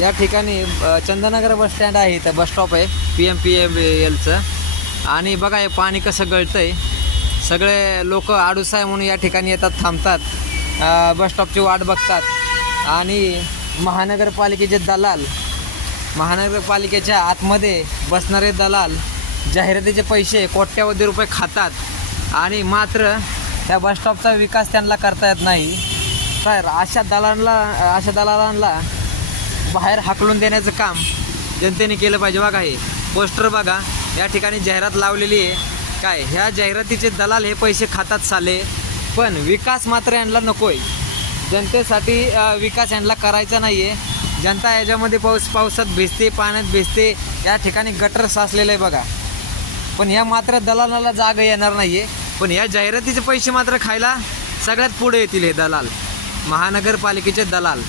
या ठिकाणी Chandannagar bus stand आहे, इथं बस स्टॉप आहे PMPMLचं. आणि बघा हे पाणी कसं गळतंय. सगळे लोक आडूस आहे म्हणून या ठिकाणी येतात, थांबतात, बस स्टॉपची वाट बघतात. आणि महानगरपालिकेचे दलाल, महानगरपालिकेच्या आतमध्ये बसणारे दलाल जाहिरातीचे पैसे कोट्यावधी रुपये खातात आणि मात्र त्या बसस्टॉपचा विकास त्यांना करता येत नाही. तर अशा दलालांना बाहेर हाकलून देण्याचं काम जनतेने केलं पाहिजे. बघा हे पोस्टर बघा, या ठिकाणी जाहिरात लावलेली आहे. काय ह्या जाहिरातीचे दलाल हे पैसे खातात साले, पण विकास मात्र यांना नको आहे. जनतेसाठी विकास यांना करायचा नाही आहे. जनता याच्यामध्ये पावसात भिजते, पाण्यात भिजते, या ठिकाणी गटर साचलेलं आहे बघा. पण ह्या मात्र दलालाला जाग येणार नाही आहे. पण ह्या जाहिरातीचे पैसे मात्र खायला सगळ्यात पुढे येतील हे दलाल, महानगरपालिकेचे दलाल.